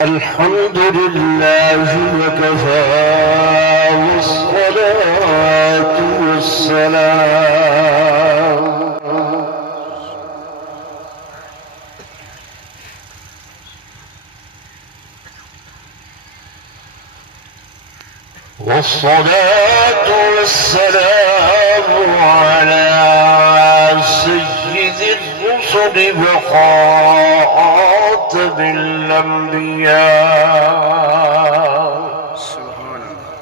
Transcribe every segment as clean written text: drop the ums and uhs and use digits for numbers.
الحمد لله وكفى والصلاة والسلام على سيد الرسل وخاتم الأنبياء سبحان الله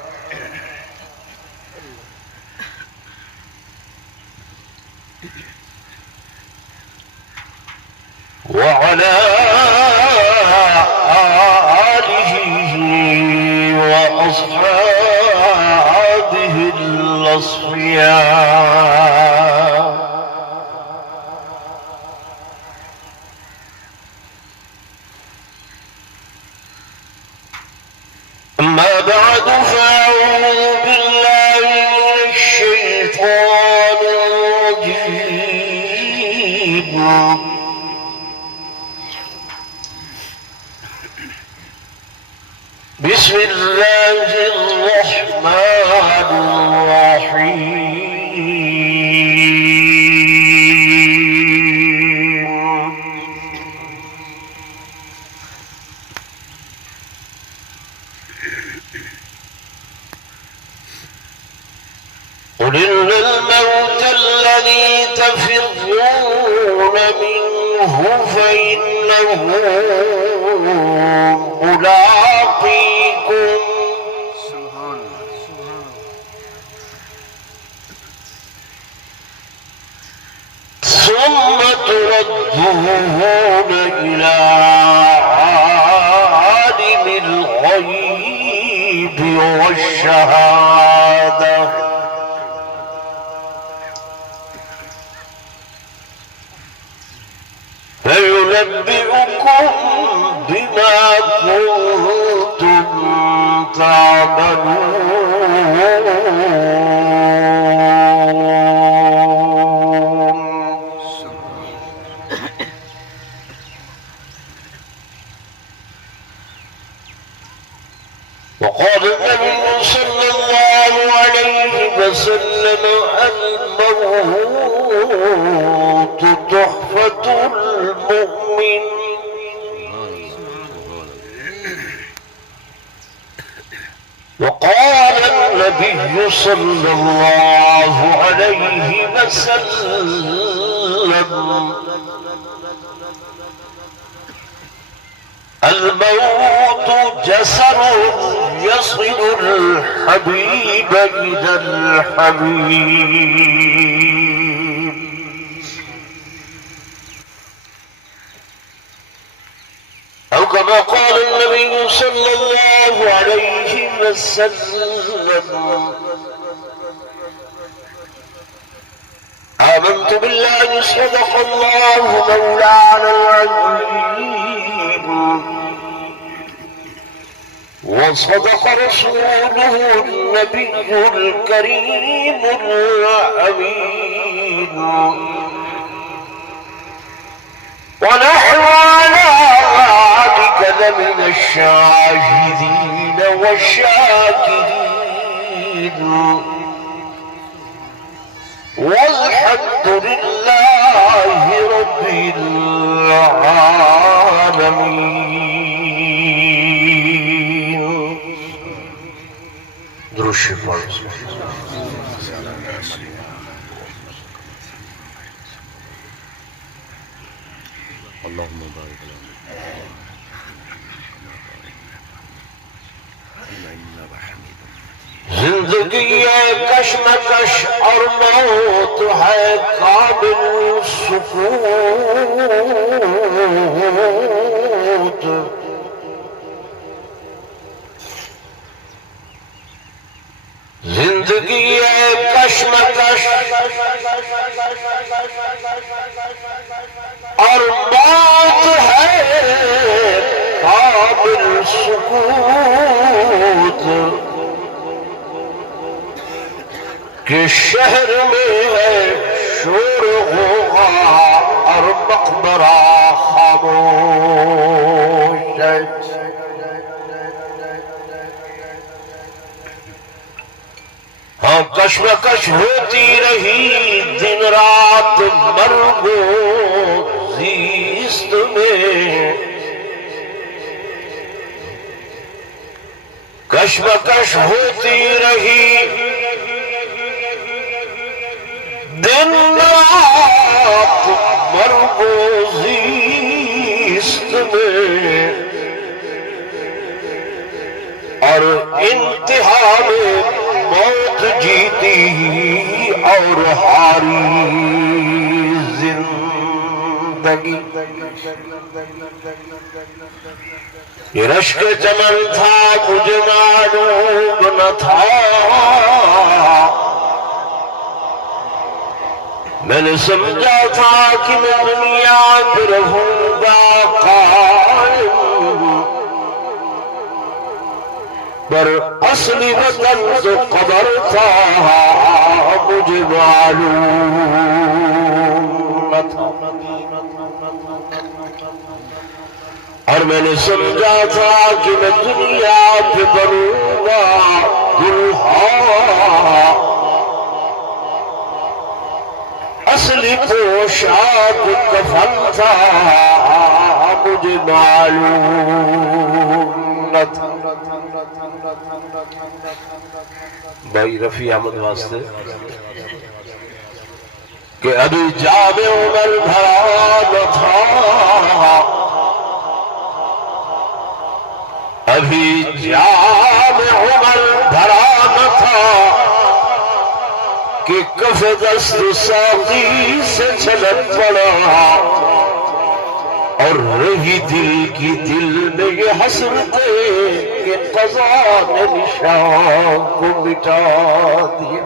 وعلى آله وأصحابه الأصفياء. أما بعد فأعوذ بالله من الشيطان الرجيم. بسم الله الرحمن الرحيم. قل إن الموت الذي تفرون منه فإنه ملاقيكم سبحان الله ثم تردون إلى عالم الغيب والشهادة فينبئكم بما كنتم تعملون. وقال النبي صلى الله عليه وسلم الموت تحفة المؤمن. وقال النبي صلى الله عليه وسلم الموت جسر يصل الحبيب إلى الحبيب. أو كما قال النبي صلى الله عليه وسلم آمنت بالله صدق الله مولانا العظيم وصدق رسوله النبي الكريم الأمين ونحن على ذلك لمن الشاهدين والشاكرين والحمد لله رب العالمين. درود شریف اللهم بارك زندگی کشمکش اور موت ہے قابل سکوت. زندگی کشمکش اور موت ہے قابل سکوت. کہ شہر میں ہے شور غوغا اور مقبرہ خاموش ہے. کشمکش ہوتی رہی دن رات مرگ و زیست میں، کشمکش ہوتی رہی دن رات مرگ و زیست میں، اور انتہا میں موت جیتی اور ہاری زندگی۔ یہ رشک چمن تھا مجھے معلوم نہ تھا، میں نے سمجھا تھا کہ میں دنیا پہ رہوں گا قائم، پر اصلی وطن تو قبر تھا مجھے معلوم نہ تھا، اور میں نے سمجھا تھا کہ میں دنیا پہ بنوں گا دلہا، اصلی پوشاک کفن تھا مجھے معلوم نہ تھا۔ بھائی رفیع احمد واسطے کہ ابھی جام عمر بھرا نہ تھا، ابھی جام عمر بھرا نہ تھا کہ کف دست ساقی سے چھلک پڑا، اور رہی دل کی دل میں یہ حسرتیں کہ قضا نے نشان کو مٹا دیا۔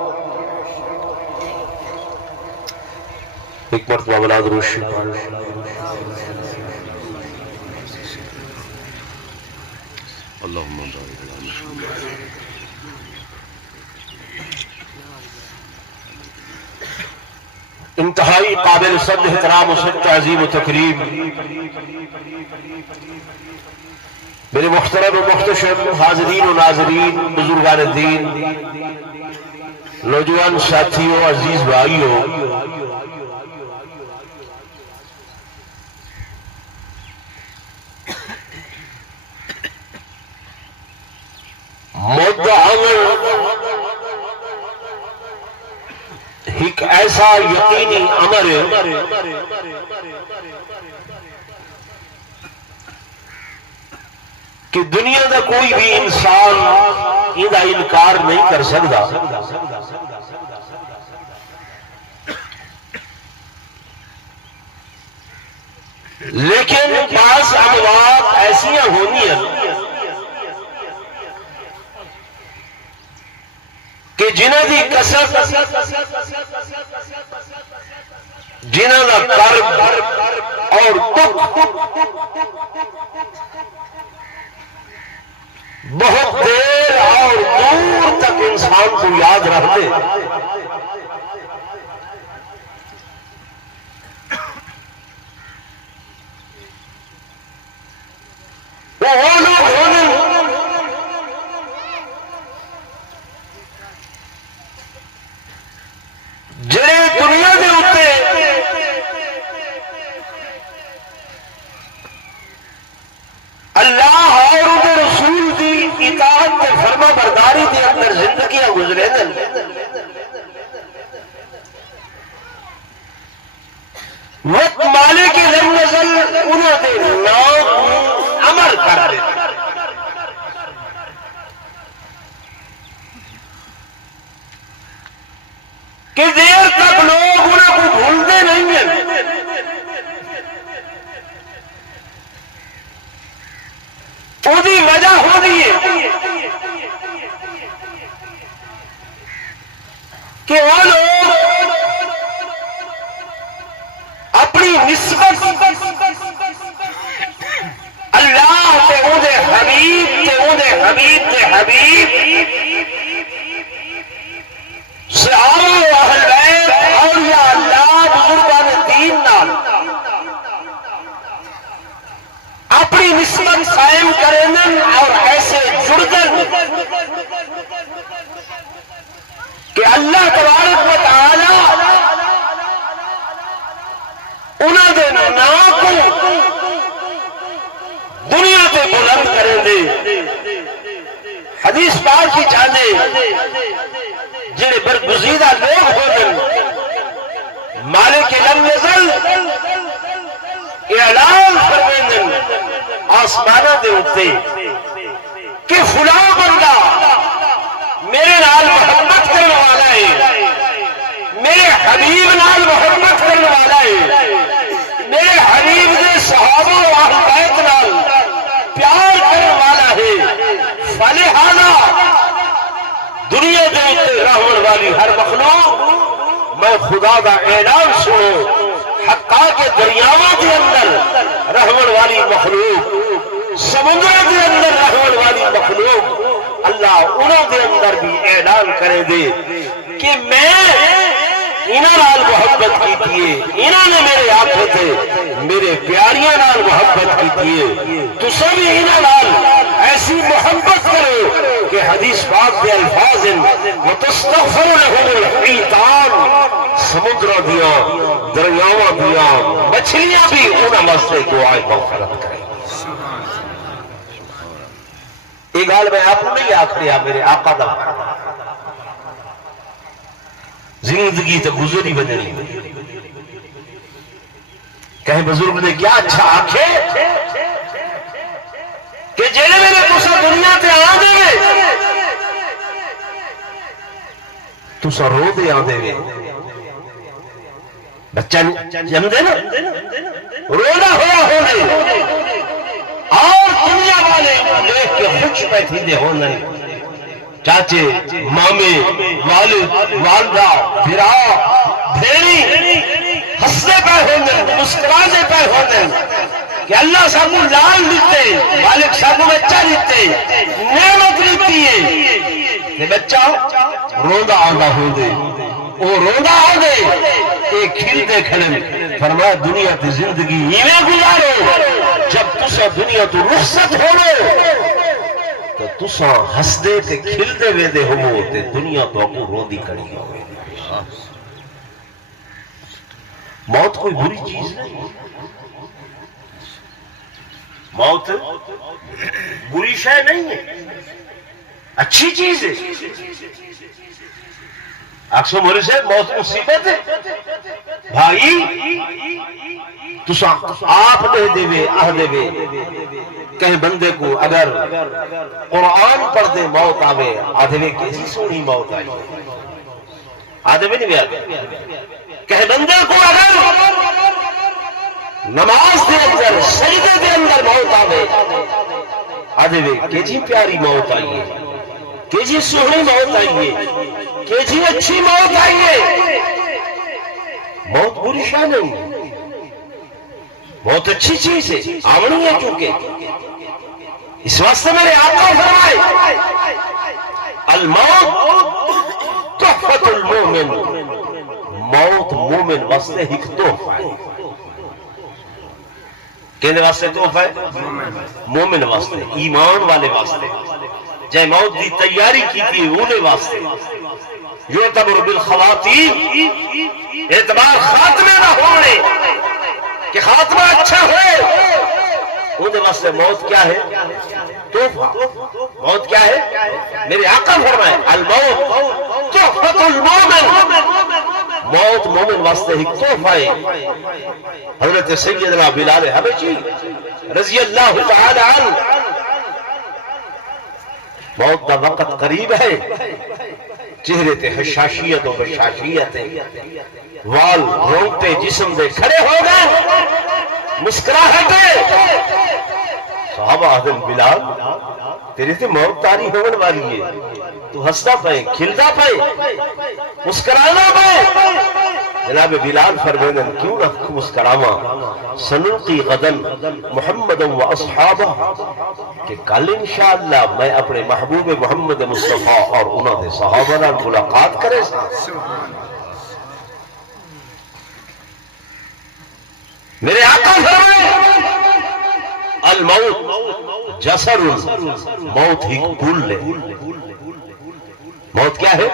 ایک مرتبہ بلاد روشی اللہم بارک علی محمد۔ انتہائی قابل صد احترام و صد تعظیم و تکریم میرے محترم و محتشم حاضرین و ناظرین، بزرگان دین، نوجوان ساتھیوں، عزیز بھائیوں، ایک ایسا یقینی امر ہے کہ دنیا دا کوئی بھی انسان یہ انکار نہیں کر سکتا، لیکن بعض اموات ایسیاں ہونی ہیں کہ جنہاں دی کسر، جنہاں دا کرب اور دکھ بہت دیر اور دور تک انسان کو یاد رہتے، وہ لوگ ہونے جڑے دنیا دے اوتے اللہ اور اُدھے رسول دی اطاعت تے فرما برداری دے اندر زندگیاں گزرے دن، وقت مالے کی لم نزل انہوں دے نام عمر کر دے کہ دیر تک لوگ انہوں کو بھولتے نہیں ہیں، اُدھی وجہ ہو دی ہے کہ وہ لوگ اپنی نسبت اللہ تے اودے حبیب تے اودے حبیب تے حبیب صحابہ و اہل بیت اولیاء اللہ بزرگان دین نال اپنی نسبت قائم کریں اور ایسے جڑ کر کہ اللہ تبارک و تعالی انہاں دے نام کو دنیا تے بلند کریں دے. حدیث پاک کی چاہتے جنہیں برگزیدہ لوگ ہونے مالک لم یزل اعلان فرمائیں آسمانہ دے ہوتے کہ فلاں بندہ میرے نال محبت کرنے والا ہے، میرے حبیب نال محبت کرنے والا ہے، میرے حبیب دے صحابہ و اہل بیت نال پیار کرنے والا ہے، فلہذا دنیا دے اتے رہن والی ہر مخلوق میں خدا دا اعلان سنو، حتیٰ کہ دریاواں دے اندر رہن والی مخلوق، سمندر دے اندر رہن والی مخلوق، اللہ انہوں دے اندر بھی اعلان کرے دے کہ میں انہاں نال محبت کی دیئے، انہاں نے میرے آنکھوں تھے میرے پیاریاں نال محبت کی دیئے، تو سبھی انہاں نال ایسی محبت کرو کہ حدیث پاک دے الفاظ وَتَسْتَغْفِرُ لَهُمُ الْحِيتَانُ، سمندر دیا دریاواں دیا مچھلیاں بھی انہاں واسطے دعائیں مغفرت کریں. یہ گال میں آپ کو نہیں آکھ رہا، میرے آقا دا زندگی تو گزری بدلی. کہیں بزرگ نے کیا اچھا آنکھے کہ جیلے میں نے تسا دنیا تے آن دے گے تسا رو دے آن دے گے. بچہ جم دے نا رونا ہوا ہو دے اور دنیا والے دیکھ کے خوش بیٹھی دے ہونے، چاچے مامے والد والدہ بھرا بھیڑی ہستے پہ ہونے مسکرانے پہ ہونے کہ اللہ سامو لال دیتے، مالک سامو بچہ دیتے، نعمت دیتی ہے کہ بچہ روندہ آندہ ہو دے، وہ روندہ ہو دے ایک کھل دے کھلن. فرمایا دنیا تی زندگی ہیویں گزارو جب تسا دنیا تو رخصت ہو تو تسا ہس دے تے کھل دے وے دے ہو تے دنیا تو اپو روندی کڑی ہو. موت کوئی بری چیز نہیں، موت بری شے نہیں ہے، اچھی چیز ہے. اکثر مولوی صاحب موت مصیبت ہے بھائی، تسا آپ دے دے وے آہ دے وے. کہیں بندے کو اگر قرآن پڑھ دے موت آوے آدھے وے کیسی سونی موت آئی، آدھے وے نہیں آدھے. کہیں بندے کو اگر نماز دے اندر سجدے دے اندر موت آوے آدھے وے کیسی پیاری موت آئی ہے، کیسی سونی موت آئی ہے، کیسی اچھی موت آئی ہے. موت بری شاہ نہیں، بہت اچھی چیز ہے، آمنی ہے. چونکہ اس واسطے میرے آقا فرمائے الموت تحفت المومن، موت مومن واسطے ایک تحفہ ہے. کہنے واسطے تحفہ ہے؟ مومن واسطے، ایمان والے واسطے، جائے موت دی تیاری کی تھی انہیں واسطے. یعتبر بالخواتین، اعتبار خاتمے نہ ہونے کہ خاتمہ اچھا ہوئے، انہیں واسطے موت کیا ہے؟ تحفہ. موت کیا ہے؟ میرے آقا فرمائے الموت تحفت المومن، موت مومن واسطے ایک تحفہ ہے. حضرت سیدنا بلال حبشی رضی اللہ تعالی عنہ، موت کا وقت قریب ہے، چہرے تے حشاشیت و بشاشیت ہے، وال رونگتے جسم دے کھڑے ہو گئے، مسکراہٹے. صحابہ آدم بلال تیرے تے موت تاری ہونے والی ہے، تو ہستا پائے، کھلتا پائے، مسکرانا پائے. جناب بلال فرمائیں کیوں نہ مسکراما، سنلقی غدن محمد و اصحابہ، کہ کل انشاءاللہ میں اپنے محبوب محمد مصطفیٰ اور انہوں نے صحابہ نال ملاقات کرے. میرے آقا فرمائے الموت جسر، موت ہی پھول لے. موت کیا ہے؟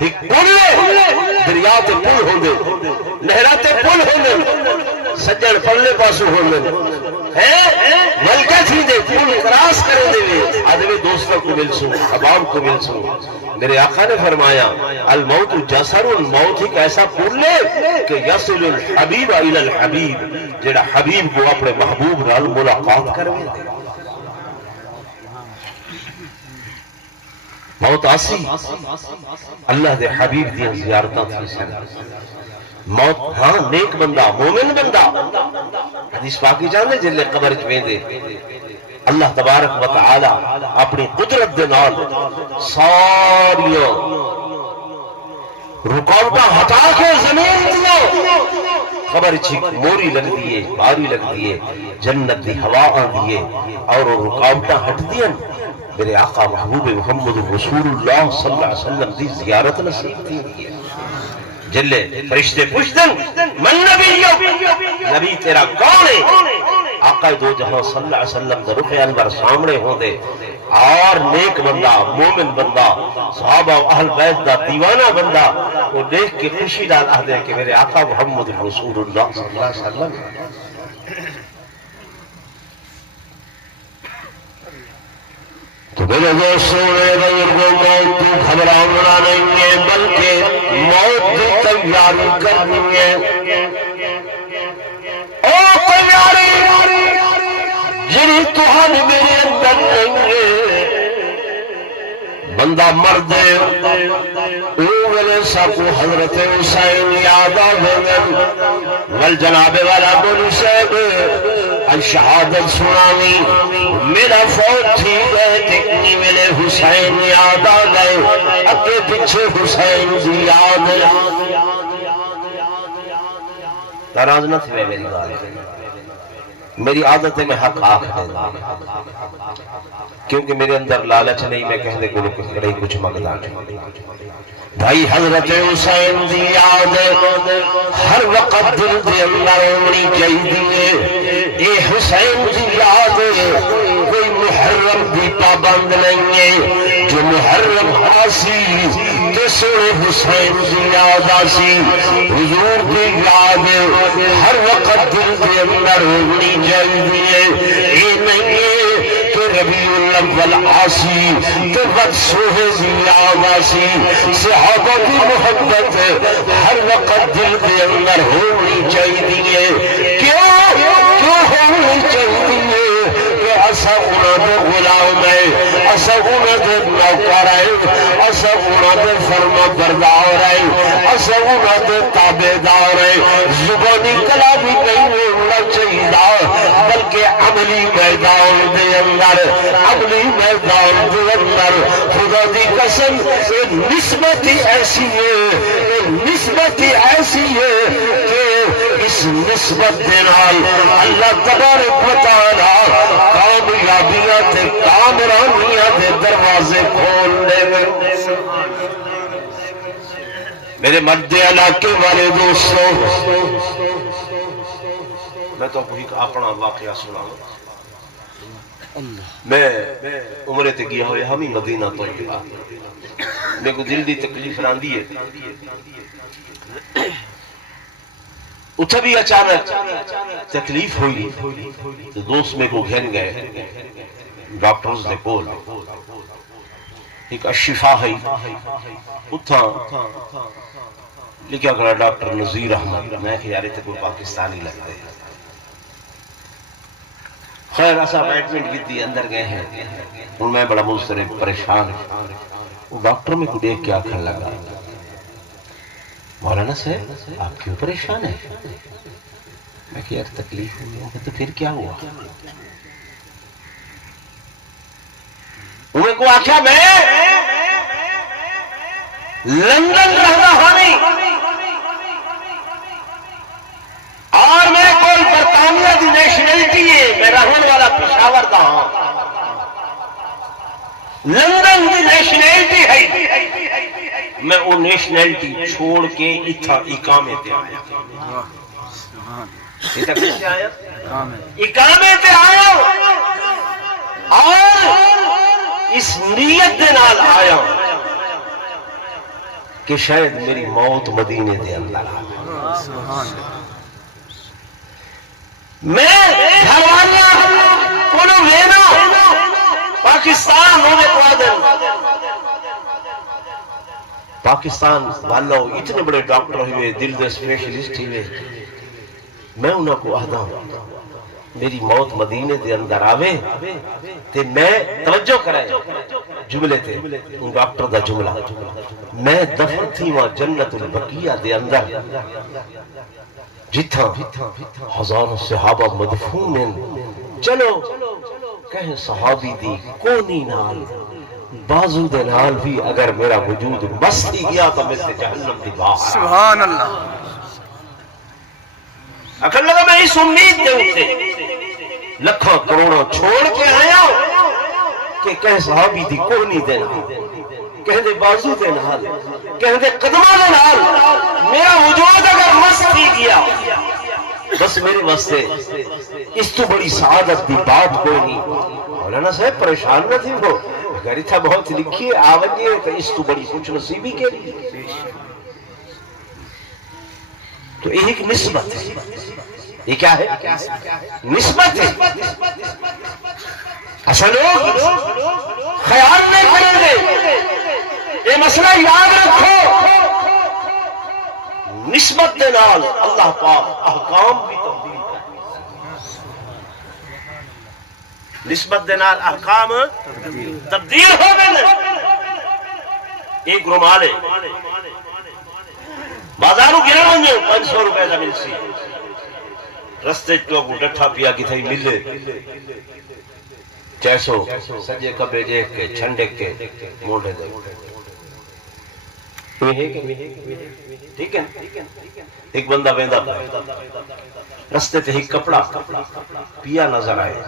ایک پل ہے، دریا تے پل ہوندے، نہراں تے پل ہوندے، سجن پلے پاسو ہوندے ہیں، ملکہ تھی دے پل کراس کرے دے آدمی دوستوں کو مل سوں، عوام کو مل سوں۔ میرے آقا نے فرمایا الموت جسر، موت ایک ایسا پل ہے کہ یصل الحبیب الی الحبیب، جڑا حبیب کو اپنے محبوب نال ملاقات کروے دے۔ موت آسی اللہ دے حبیب دی زیارتاں تھی سن۔ موت ہاں نیک بندہ مومن بندہ حدیث پاکی جاندے جلے قبر چ ویندے اللہ تبارک و تعالی اپنی قدرت دے نال ساری رکاوٹاں ہٹا کے زمین دیو قبر چ موری لگ دیے، باری لگ دیے، جنت دی ہوا آندی ہے اور رکاوٹاں ہٹ دیاں۔ میرے آقا محبوب محمد رسول اللہ صلی اللہ علیہ وسلم دی زیارت نصیب تھی ہے۔ جلے فرشتے پوچھتن من نبی، نبی تیرا کون ہے؟ آقا دو جہاں صلی اللہ علیہ وسلم دے رخ انور سامنے ہوندے اور نیک بندہ مومن بندہ صحابہ و اہل بیت دا دیوانہ بندہ وہ دیکھ کے خوشی ڈال آدھے کہ میرے آقا محمد رسول اللہ صلی اللہ علیہ وسلم۔ تو میرے دوستوں نے بزرگوں موت تو گھبرانا نہیں ہے بلکہ موت کی تیاری کرنی ہے۔ او تیاری جنہی توہن میرے اندر نہیں ہے، بندہ مرد ہے اوگلے ساکو حضرت حسین یاد آگن والجناب والا بن صاحب الشہادت سنانی میرا فوت تھی گئے دیکھنی میرے حسین یاد آ گئے، اگے پیچھے حسین دی یاد ناراض نہ تھی میری بات، میری عادت ہے میں حق آنکھ دے گا کیونکہ میرے اندر لالچ نہیں، میں کہنے کو کڑے کچھ مگدا بھائی حضرت حسین دی یاد ہر وقت دل دے اندر ہونی چاہیے۔ اے حسین دی یاد کوئی محرم دی پابند نہیں ہے، جو محرم آسی تے سونے حسین دی یاد آسی، حضور دی یاد ہر وقت دل دے اندر ہونی چاہیے۔ اے نہیں ہے ربیع الاول آسی تو وقت سوہے دی یاد آسی، صحابہ کی محبت ہر وقت دل کے اندر ہونی چاہیے۔ کیوں ہونی چاہیے کہ اسا انہاں دے غلام ہے، اسا انہاں دے نوکر ہے، اسا انہاں دے فرما بردار ہے، اسا انہاں دے تابعدار ہے۔ زبانی کلامی نہیں ہونا چاہیے بلکہ عملی میدان دے اندر، عملی میدان دے اندر خدا دی قسم نسبت ایسی ہے، نسبت ایسی ہے کہ اس نسبت دے نال اللہ تبارک و تعالی کامیابیاں تے کامرانیاں دے دروازے کھول دے گا۔ میرے مد علاقے والے دوستوں میں تو کوئی اپنا واقعہ سنا، میں عمرے تے گیا ہوئے ہمیں مدینہ طیبہ، میں کو دل دی تکلیف راندی ہے، اتھا بھی اچانک تکلیف ہوئی تو دوست میں کو گھن گئے ڈاکٹرز دے کول، ایک الشفا ہے اتھا لکھا کرا ڈاکٹر نذیر احمد، میں کہ یاری تے کوئی پاکستانی لگ دے، خیر ایسا اپائنٹمنٹ کی تھی اندر گئے ہیں، اور میں بڑا مضطرب پریشان، وہ ڈاکٹر میں کو دیکھ کے آکھنے لگا مولانا صاحب آپ کیوں پریشان ہیں؟ میں کہ یار تکلیف ہوئی ہے، تو پھر کیا ہوا؟ انہیں کو آکھا میں لندن رہنا ہونی اور میں کوئی برطانیہ دی نیشنلٹی ہے، میں رہن والا پشاور دا ہوں، لندن دی نیشنلٹی ہے، میں وہ نیشنلٹی چھوڑ کے اتھا اقامے تے آیا، اتھا کس سے آیا؟ اقامے تے آیا اور اس نیت دے نال آیا کہ شاید میری موت مدینے دے اندر آ میں گھروالیاں کونو وینا پاکستان ہونے کو آدم پاکستان والوں اتنے بڑے ڈاکٹر ہوئے دل دے اسپیشلسٹ ہوئے میں انہوں کو آدھا ہوں میری موت مدینے دے اندر آوے تے میں توجہ کرائے جملے تھے ان ڈاکٹر دا جملہ میں دفن تھی وہاں جنت البقیہ دے اندر جتھا ہزاروں صحابہ مدفون ہیں چلو کہیں صحابی دی کونی نال بازو دے نال بھی اگر میرا وجود بس ہی گیا تو میں سے جہنم دی باہر سبحان اللہ اکھر لگا میں اس امید دے ہوتے لکھاں کروڑوں چھوڑ کے آیا کہ کہیں صحابی دی کونی دے نال کہیں دے بازو دے نال کہیں دے قدمہ دے نال میرا وجود اگر مس ہی گیا بس میرے واسطے اس تو بڑی سعادت دی بات کوئی نہیں مولانا صاحب پریشان نہ تھی وہ اگر اتھا بہت لکھیے آوجے تو اس تو بڑی کچھ نصیبی کے لیے تو ایک نسبت ہے یہ کیا ہے نسبت ہے اصل لوگ خیال نہیں کریں گے یہ مسئلہ یاد رکھو نسبت دے نال اللہ پاک احکام بھی تبدیل نسبت دے نال احکام تبدیل ہو گئے ایک رومال ہے بازاروں گرا ہوں 500 روپے کا مل سی رستے تو ڈٹھا پیا کی تھی ملے 600 سجے کبے دیکھ کے چھنڈے کے موڑے دے ٹھیک ہے ایک بندہ ویندہ رستے تے ایک کپڑا پیا نظر آئے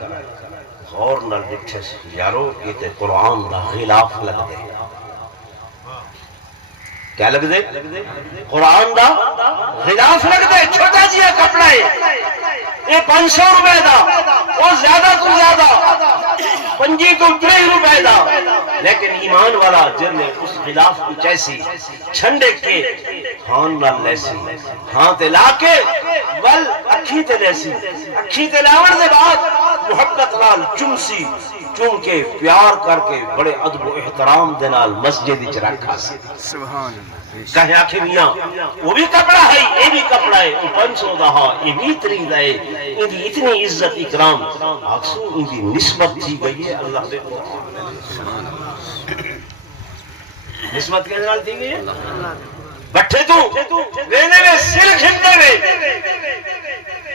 غور نہ ڈٹھے یارو یہ تے قرآن دا خلاف لگ دے کیا لگ دے قرآن دا خلاف لگ دے چھوٹا جیا کپڑا ہے یہ 500 روپے دا اور زیادہ تو زیادہ 25 روپے دا لیکن ایمان والا جن نے اس خلاف کچھ ایسی چھنڈے کے ہان نہ لیسی ہاں تے لا کے ول اکھی تے لیسی اکھی تے لاون دے بعد محبت نال چمسی چون کے پیار کر کے بڑے ادب و احترام دے نال مسجد وچ رکھا سی سبحان اللہ کہے آخر میاں وہ بھی کپڑا ہے یہ بھی کپڑا ہے 500 دا ہاں یہ بھی اتنی لائے یہ اتنی عزت اکرام آخسو ان کی نسبت تھی گئی ہے اللہ دے نسبت کے نال تھی گئی ہے بٹھے تو وینے میں سل کھنتے میں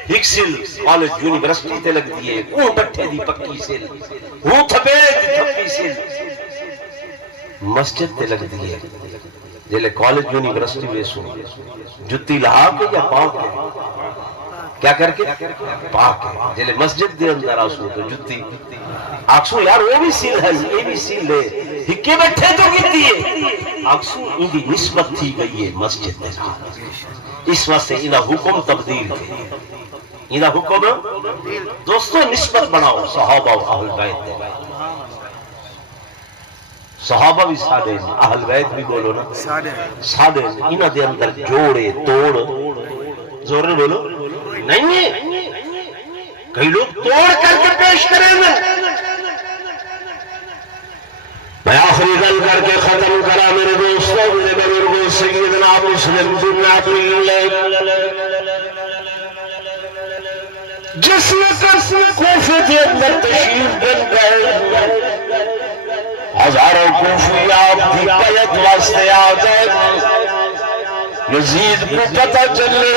ایک سل کالج یونیورسٹی تے لگ دیئے وہ بٹھے دی پکی سل وہ تھپیرے دی تھپی سل مسجد تے لگ دیئے جلے کالج یونیورسٹی میں سو جتی لہا کے یا پاک ہے کیا کر کے پاک ہے جلے مسجد دے اندر آسو تو جتی آکسو یار وہ بھی سیل ہے یہ بھی سیل ہے ہکے بیٹھے تو گتی ہے آکسو ان کی نسبت تھی گئی ہے مسجد دے اس واسطے انہا حکم تبدیل تھے انہا حکم دوستو نسبت بناؤ صحابہ و اہل بیت دے صحابہ بھی سادے ہیں اہل بیت بھی بولو نا سادے ہیں انہاں دے اندر جوڑے توڑ زور نے بولو نہیں ہے کئی لوگ توڑ کر کے پیش کریں گے میں آخری گل کر کے ختم کرا میرے دوستوں میرے بزرگوں سیدنا مسلم بن عقیل جس وقت کوفے کے اندر تشریف بن گئے ہزاروں کوفیات کی قیت واسطے آ جائے یزید کو پتہ چلے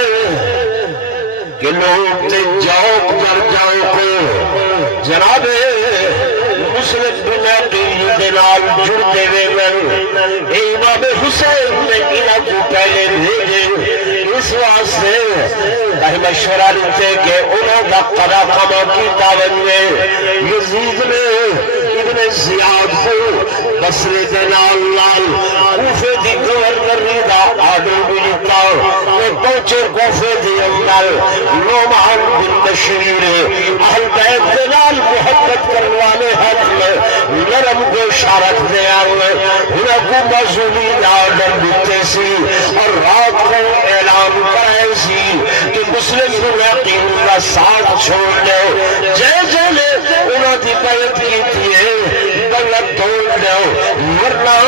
کہ لوگ تے جاؤ کر جاؤ کو جناب مسلم بن عقیل کے نال جڑتے ہوئے امام حسین نے انہاں کو پہلے بھیجے اس واسطے مشورہ لیتے کہ انہوں کا قضا کما کی دعوت میں یزید نے ابن زیاد کو بصرے دے نال نال کوفے دی گورنری دا آرڈر بھی دیتا وہ پہنچے کوفے دی اندر نعمان بن بشیر اہل بیت دے نال محبت کرنے والے حق میں نرم گوش بشارت دے آئے انہیں کو مظلومی آڈر دیتے سی اور رات کو اعلان کرے سی کہ مسلم یقین کا ساتھ چھوڑ لے جے جلے انہوں دی بیعت کی تیئے بلد توڑ لے ورنہ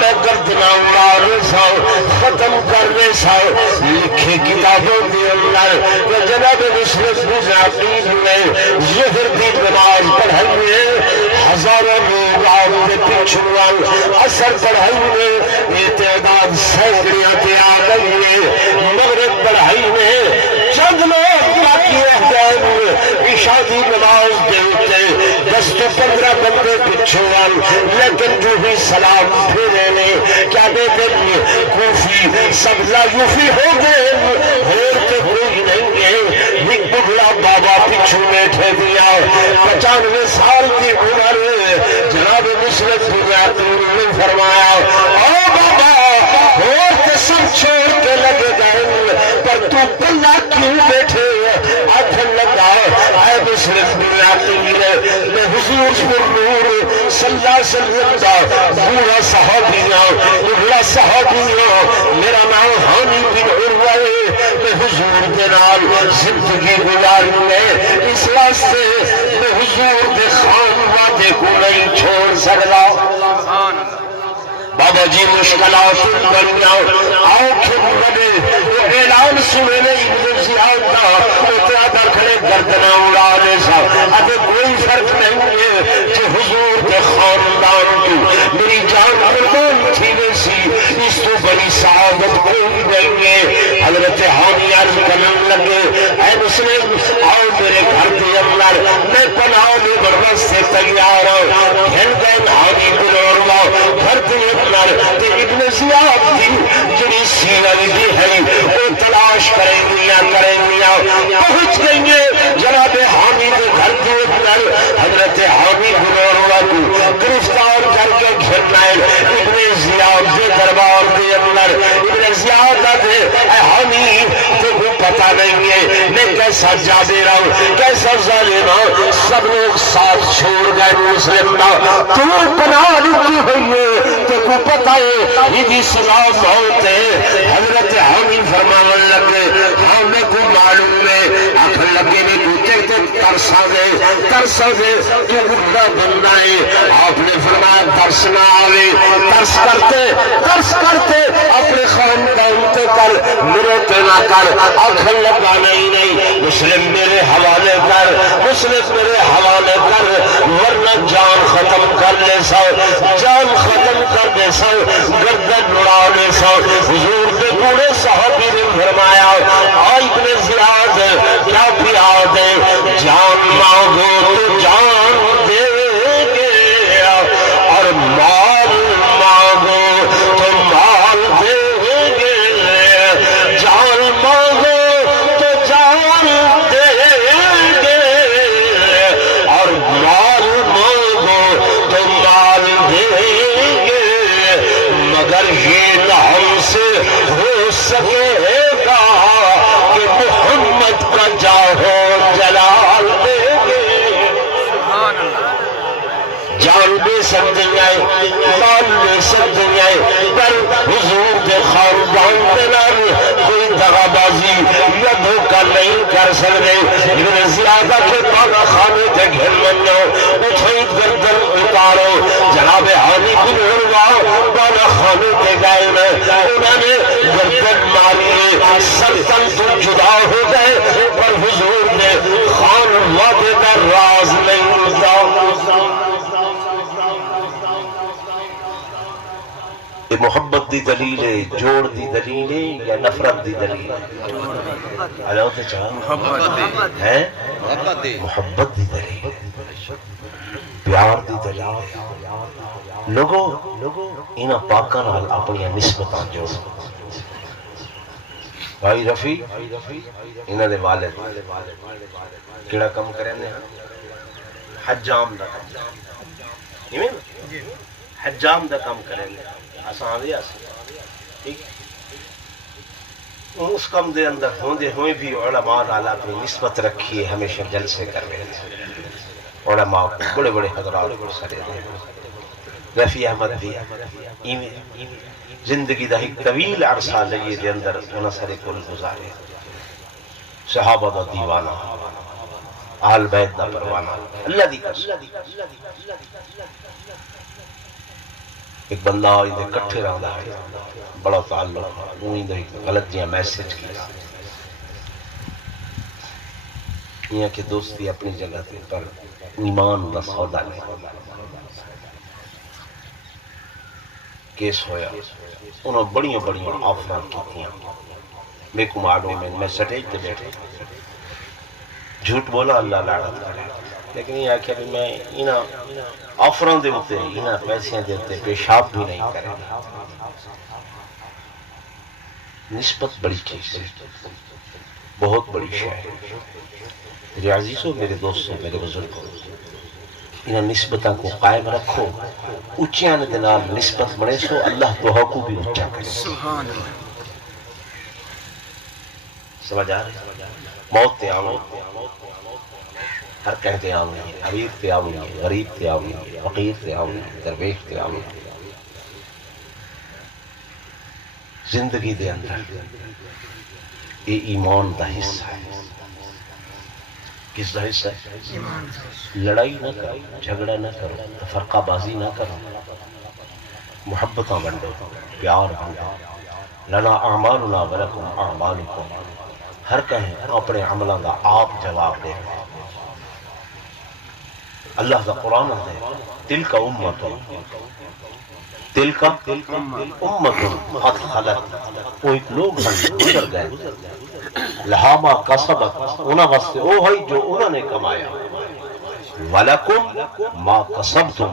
میں گردنا مار ساؤ ختم کرنے ساؤ لکھے کتابوں دی اللہ کہ جناب مسلم یقین میں ظہر دی نماز پڑھائیے ہزاروں لوگ آپ کے پیچھوال اثر پڑھائیے یہ تعداد سینکڑیاں تے آ گئی ہے مغرب پڑھائیے چند لوگ باقی رہ گئے عشاء کی نماز دیتے 10 سے 15 بندے پیچھوال لیکن جو ہی سلام پھیرے نے کیا دیتے کوفی سب لا یوفی ہو گئے اور کے کوئی نہیں گئے ایک بڑھڑا بابا پیچھو بیٹھے دیا 95 سال کی عمر جناب مسلم نے فرمایا او بابا اور کے سب چھوڑ کے لگے گئے پر تو کلا کیوں بیٹھے آتھن لگا اے مسلم میں حضور پر نور صلی اللہ علیہ وسلم دا بورا صحابیاں اگلا صحابیاں میرا نام حامی بن عروہ میں حضور دے نال زندگی گزاری میں اس واسطے میں حضور دے خان وعدے کو نہیں چھوڑ سکتا بابا جی مشکلات درمیان آؤ کھل بنے وہ اعلان سنے نہیں ابن زیاد کا اتنا کھڑے گردنا اڑانے سا ابھی کوئی فرق نہیں ہے کہ حضور کے خاندان کی میری جان قربان تھی ویسی اس تو بڑی سعادت کوئی نہیں ہے حضرت حامی عرض کرنے لگے اے مسلم آؤ میرے گھر کے اندر میں پناہ میں بربس سے تیار ہوں ہندن حامی بن عروہ گھر کے ابن زیاد دی جنی سیرت دی ہے وہ تلاش کریں گیا پہنچ گئی ہے جناب حامی کے گھر کے اندر حضرت حامی بن عروہ کو گرفتار کر کے گھرنا ہے ابن زیاد کے دربار کے اندر ابن زیاد دے اے حامی تجھے پتہ نہیں ہے میں کیسا جادے رہا ہوں کیسا ظالم ہوں سب لوگ ساتھ چھوڑ گئے مسلم نہ تو پناہ لکھی ہوئی ہے تو کو پتہ ہے یہ بھی سزا موت ہے حضرت حامی فرمانے لگے ہاں میں کو معلوم ہے آخر لگے میں کو کہتے ترسا دے تو گردہ بندہ ہے آپ نے فرمایا ترس نہ آوے ترس کرتے اپنے خاندان تے کر مروتے نہ کر آخر لگا نہیں مسلم میرے حوالے کر ورنہ جان ختم کر لے سو گردن اڑا لے سو حضور کے بوڑھے صحابی نے فرمایا آئی ابن زیاد کیا پیاد ہے جان مانگو تو جان دے گے اور مال مانگو تو مال دے گے جان مانگو تو جان دے گے اور مال مانگو تو مال دے گے مگر یہ نہ ہم سے ہو سکے گا کہ محمد کا جاہو جلال دے گے جان دے سکتے ہیں مال دے سکتے ہیں پر حضور کے خاندان کے نام کوئی دغا بازی یا دھوکہ نہیں کر سکتے ابن زیادہ کے بالا خانے کے گھر منو اٹھائی گردن اتارو جناب حامی بن عروہ بالا خانے کے گئے میں انہوں نے گردن ماری سب تن تو جدا ہو گئے پر حضور نے خان وعدے کا راز نہیں ملتا یہ محبت دی دلیل ہے جوڑ دی دلیل ہے یا نفرت دی دلیل ہے علاوہ تے چاہاں محبت دی دلیل پیار دی دلیل لوگوں انہاں پاکاں نال اپنی نسبتاں جوڑ بھائی رفیع انہاں دے والد کیڑا کم کریں نے حجام دا کم حجام دا کم کریں نے آسان دے ٹھیک اس کم دے اندر ہوندے ہوئے بھی علماء نالا اپنی نسبت رکھیے ہمیشہ جلسے کر رہے ہیں علماء کو بڑے حضرات کو سرے دے رفیع احمد بھی زندگی دا ایک طویل عرصہ لئیے دے اندر انہاں سارے کل گزارے، صحابہ دا دیوانہ، آل بیت دا پروانہ، اللہ دی قسم ایک بندہ اندے کٹھے رہا ہے، بڑا تعلق وہ اندے غلط جیاں میسج کیا یہاں کہ دوستی اپنی جگہ تے پر ایمان دا سودا نہیں کیس ہویا انہوں بڑیاں آفران کی تھیاں میں کو معلوم ہے میں سٹیج تے بیٹھے جھوٹ بولا اللہ لعنت کرے لیکن یہ آکھیا کہ میں انہاں آفران دے ہوتے انہاں پیسیاں دیتے پیشاب بھی نہیں کرے نسبت بڑی چیز بہت بڑی شے ہے میرے عزیزوں میرے دوستوں میرے بزرگوں انہاں نسبتاں کو قائم رکھو اچھیاں دنال نسبت بڑے سو اللہ تو کو بھی اچھا کرے سمجھ آ رہے موت تے آؤں ہر کہتے آؤں حبیب تے آؤں غریب تے آؤں فقیر تے آؤں درویش تے آؤں زندگی دے اندر یہ ایمان دا حصہ ہے کس دا حصہ ہے لڑائی نہ کرو جھگڑا نہ کرو تفرقہ بازی نہ کرو محبتاں بنڈو پیار بنڈو لنا اعمالنا ولکم اعمالکم ہر کہیں اپنے عملوں کا آپ جواب دے اللہ کا قرآن ہے تلک امت تلک امت قد خلت وہ ایک لوگ ہیں گزر گئے لہا ما کسبت انہاں واسطے او ہے جو انہوں نے کمایا وَلَكُمْ مَا قَسَبْتُمْ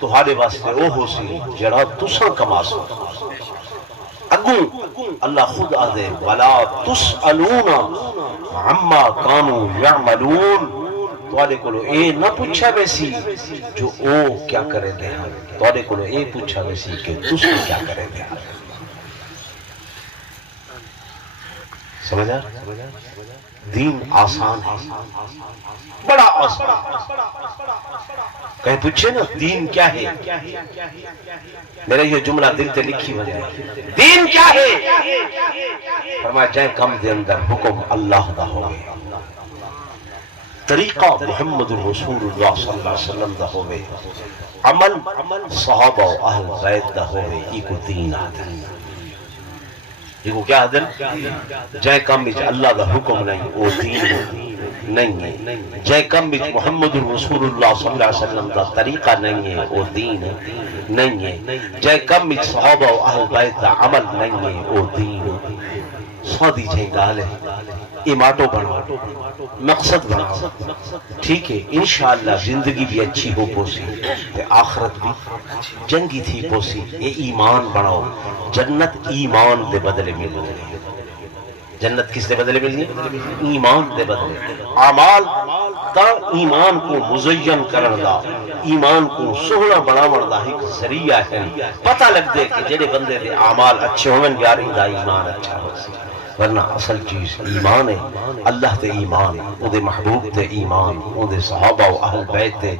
تہاڈے واسطے او ہو سی جڑا تساں کما سو اگوں اللہ خود آدھے وَلَا تُسْأَلُونَ عَمَّا كَانُوا يَعْمَلُونَ تواڈے کولو اے نہ پوچھا ویسی جو او کیا کرے دے ہیں تواڈے کولو اے پوچھا ویسی کہ تساں کیا کرے دے ہیں سمجھا دین آسان ہے بڑا آسان کہیں پوچھے نا دین کیا ہے میرا یہ جملہ دل تے لکھی وجہ دین کیا ہے فرمایا جائے کم دے اندر حکم اللہ دا ہوئے طریقہ محمد رسول اللہ صلی اللہ علیہ وسلم دا ہوئے عمل صحابہ و اہل بیت دا ہوئے یہ کو دین آتا ہے یہ کو کیا عدل جائے کم بچ اللہ دا حکم نہیں وہ دین نہیں ہے جائے کم بچ محمد رسول اللہ صلی اللہ علیہ وسلم دا طریقہ نہیں ہے وہ دین نہیں ہے جائے کم بچ صحابہ و اہل بیت دا عمل نہیں ہے وہ دین سودی جائے گالے ایماٹو بنا مقصد بنا ٹھیک ہے انشاءاللہ زندگی بھی اچھی ہو پوسی تے آخرت بھی جنگی تھی پوسی یہ ایمان بناؤ جنت ایمان دے بدلے مل جنت کس دے بدلے ملنی ایمان دے بدلے اعمال تا ایمان کو مزین کرن دا ایمان کو سہنا بناون دا ایک ذریعہ ہے پتہ لگ دے کہ جڑے بندے دے اعمال اچھے ہون یار دا ایمان اچھا ہو ورنہ اصل چیز ایمان ہے اللہ تے ایمان او دے محبوب تے ایمان او دے صحابہ و اہل بیت تے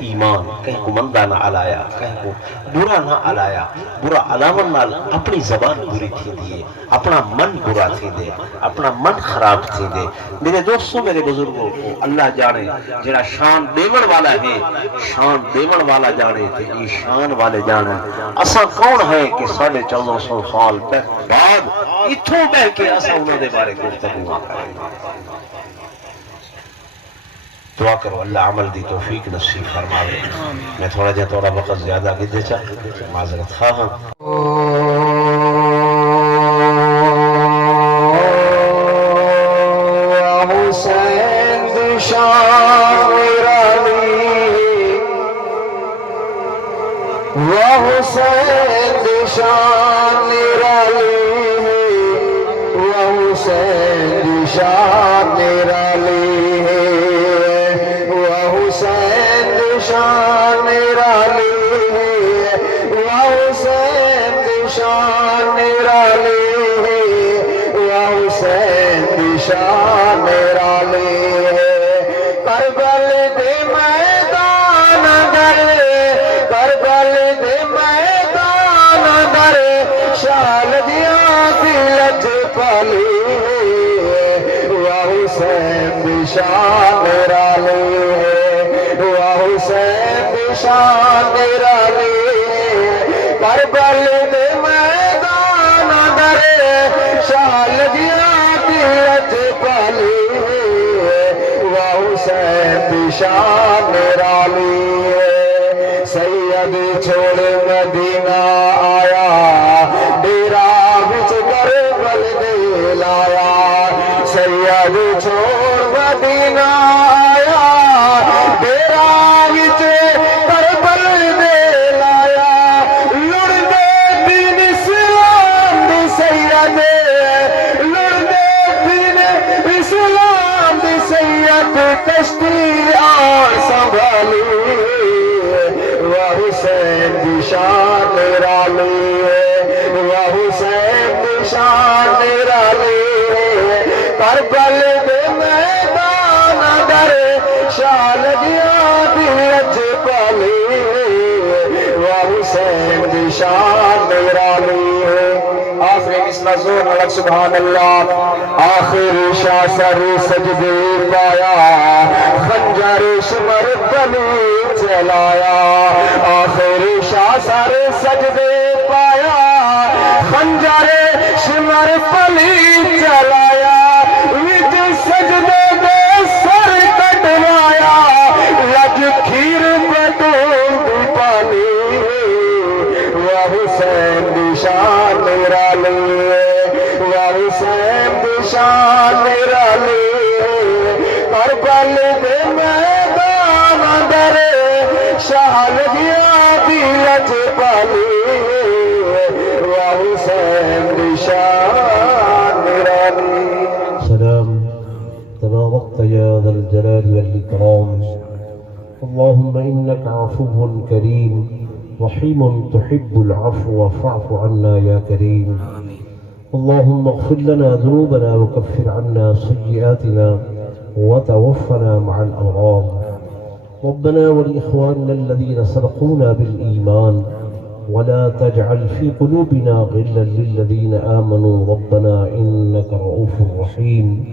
ایمان کہیں کو مندہ نہ علایا کہیں کو برا نہ علایا برا علامن نال اپنی زبان بری تھی دیئے اپنا من برا تھی دے اپنا من خراب تھی دے میرے دوستوں میرے بزرگوں کو اللہ جانے جڑا شان دیون والا ہے شان دیون والا جانے تے یہ شان والے جانے اسا کون ہے کہ 1450 سال بعد اتھوں بہ کے اسا انہوں دے بارے گفتگو کریں دعا کرو اللہ عمل دی توفیق نصیب فرماوے میں تھوڑا جا تھوڑا وقت زیادہ آگے دے چاہ معذرت خواہاں حسین شان رانی حسین شان رانی حسین شان رانی حسین شان رانی حسین شان رانی حسین شان رانی کربل دے میدان گئے کربل شان نرالی ہے، وہ حسین دی شان نرالی ہے، کربل دے میدان اندر شاہ لگیا دلت پالی ہے، وہ حسین دی شان نرالی ہے، سید چھوڑ مدینہ آیا، ڈیرا بچ کربل دے لایا، سید چھوڑ مدینہ آیا، ڈیرا بچ کربل دے لایا، لڑ دے دین اسلام دی سید، لڑ دے دین اسلام دی سید، کشتی آن سنبھالی وہ حسین دی شان نرالی ہے، وہ حسین دی شان نرالی ہے، کربل دے میدان اندر شاہ لگیا دلت پالی ہے، وہ حسین دی شان نرالی ہے۔ آخری مثلا زور ملک سبحان اللہ، آخر شاہ سر سجدے پایا، خنجر شمر پلی چلایا، آخر شاہ سر سجدے پایا، خنجر شمر پلی چلایا، وچ سجدے دے سر کٹوایا، لج کھیر پٹول دی پالی، وہ حسین دی شان نرالی ہے، وہ حسین دی شان نرالی ہے، کربل دے میدان اندر شاہ لگیا دلت پالی ہے، وہ حسین دی شان نرالی۔ سلام تباركت يا ذا الجلال والإكرام، اللهم إنك عفو كريم رحيم تحب العفو فاعف عنا يا كريم، اللهم اغفر لنا ذنوبنا وكفر عنا سيئاتنا وتوفنا مع الأبرار، ربنا ولإخواننا الذين سبقونا بالإيمان ولا تجعل في قلوبنا غلا للذين آمنوا ربنا إنك رؤوف رحيم،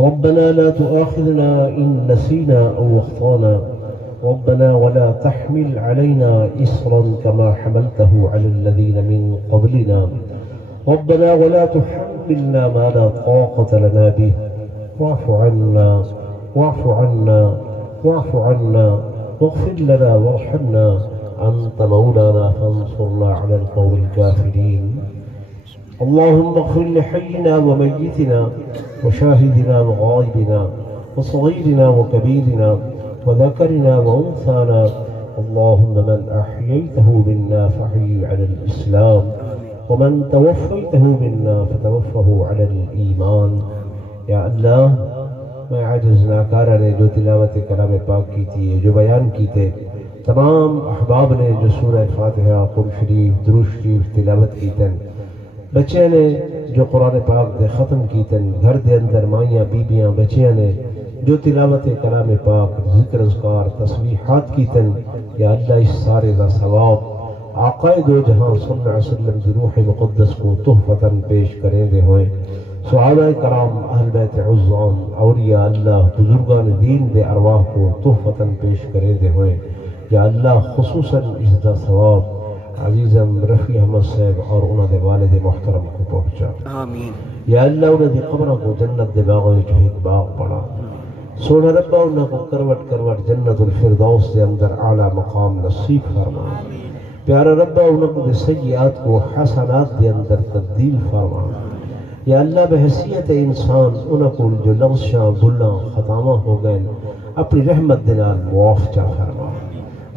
ربنا لا تؤاخذنا إن نسينا أو أخطأنا، ربنا ولا تحمل علينا إصرا كما حملته على الذين من قبلنا، ربنا ولا تحملنا ما لا طاقة لنا به، واعف عنا واعف عنا واعف عنا واغفر لنا وارحمنا، أنت مولانا فانصرنا على القوم الكافرين، اللهم اغفر لحينا وميتنا وشاهدنا وغائبنا وصغيرنا وكبيرنا وذكرنا وأنثانا، اللهم من أحييته منا فحي على الإسلام، ومن توفيته منا فتوفه على الإيمان۔ یا اللہ میں عاجز ناکارہ نے جو تلاوت کلام پاک کی تھی، جو بیان کی تھے، تمام احباب نے جو سورہ فاتحہ، قرآن شریف، درود شریف تلاوت کی تن، بچے نے جو قرآن پاک دے ختم کی تن، گھر دے اندر مائیاں بیبیاں بچیاں نے جو تلاوت کلام پاک، ذکر اذکار، تسبیحات کی تن، یا اللہ اس سارے دا ثواب آقا دو جہاں صلی اللہ علیہ وسلم کی روح مقدس کو تحفتاً پیش کریں دے ہوئے، صحابہ کرام، اہل بیت عظام، اولیاء اللہ، بزرگان دین دے ارواح کو تحفتاً پیش کریں دے ہوئے، یا اللہ خصوصاً اس دا ثواب عزیزم رفیع احمد صاحب اور انہوں دے والد محترم کو پہنچا، آمین۔ یا اللہ انہوں دے قبروں کو جنت دے باغوں جو ایک باغ پڑا، سونا ربا انہوں کو کروٹ کروٹ جنت الفردوس دے اندر اعلیٰ مقام نصیب فرما، پیارا ربا انہوں کو دے سیئات کو حسنات دے اندر تبدیل فرما، یا اللہ بحیثیت انسان انہوں کو جو لغزشاں بلاں خطامہ ہو گئے اپنی رحمت دنال معاف چاہ فرما،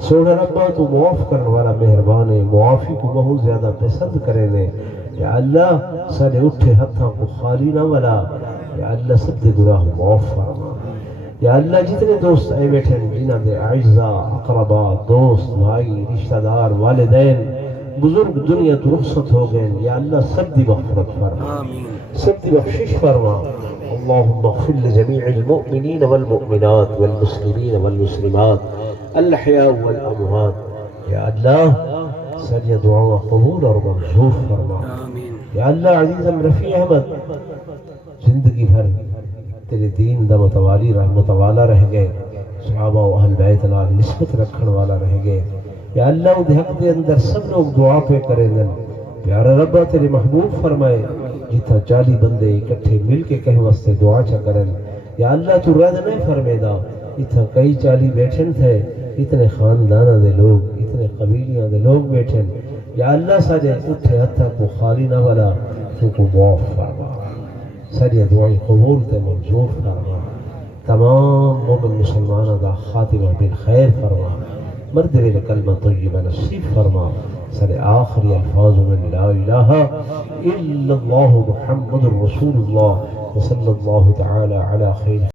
سونا ربا تو معاف کرنے والا مہربان ہے، معافی کو بہت زیادہ پسند کرے نے، یا اللہ سارے اٹھے ہتھاں کو خالی نہ والا، یا اللہ سب دے گناہ معاف فرما، یا اللہ جتنے دوست آئے بیٹھے جنہ دے اعزاء، اقربا، دوست، بھائی، رشتہ دار، والدین، بزرگ دنیا تو رخصت ہو گئے، یا اللہ سب دی مغفرت فرما، سب دی بخشش فرما، اللهم اغفر لجميع المؤمنين والمؤمنات والمسلمين والمسلمات الأحياء والأموات، یا اللہ ساری دعا قبول اور منظور فرما، یا اللہ عزیزم رفیع احمد زندگی بھر تیرے دین دا متوالی متوالا رہ گئے، صحابہ و اہل بیت نال نسبت رکھن والا رہ گئے۔ یا اللہ او دے حق دے اندر سب لوگ دعا پہ کریں دن، پیارا ربا تیرے محبوب فرمائے جتھا 40 بندے اکٹھے مل کے کہیں واسطے دعا چا کریں، یا اللہ تو رد نہیں فرمے دا، اتھا کئی 40 بیٹھن تھے، اتنے خاندانہ دے لوگ، اتنے قبیلیاں دے لوگ بیٹھن، یا اللہ ساجے اٹھے ہتھا کو خالی نہ والا تو کو معاف فرما، ساری دعائیں قبول تے منظور فرما، تمام مومن مسلمانہ دا خاتمہ بالخیر فرما، مرد ویل کلمہ طیبہ نصیب فرما، سر آخری الفاظ من لا الہ الا اللہ محمد رسول اللہ وصلی اللہ تعالی علی خیر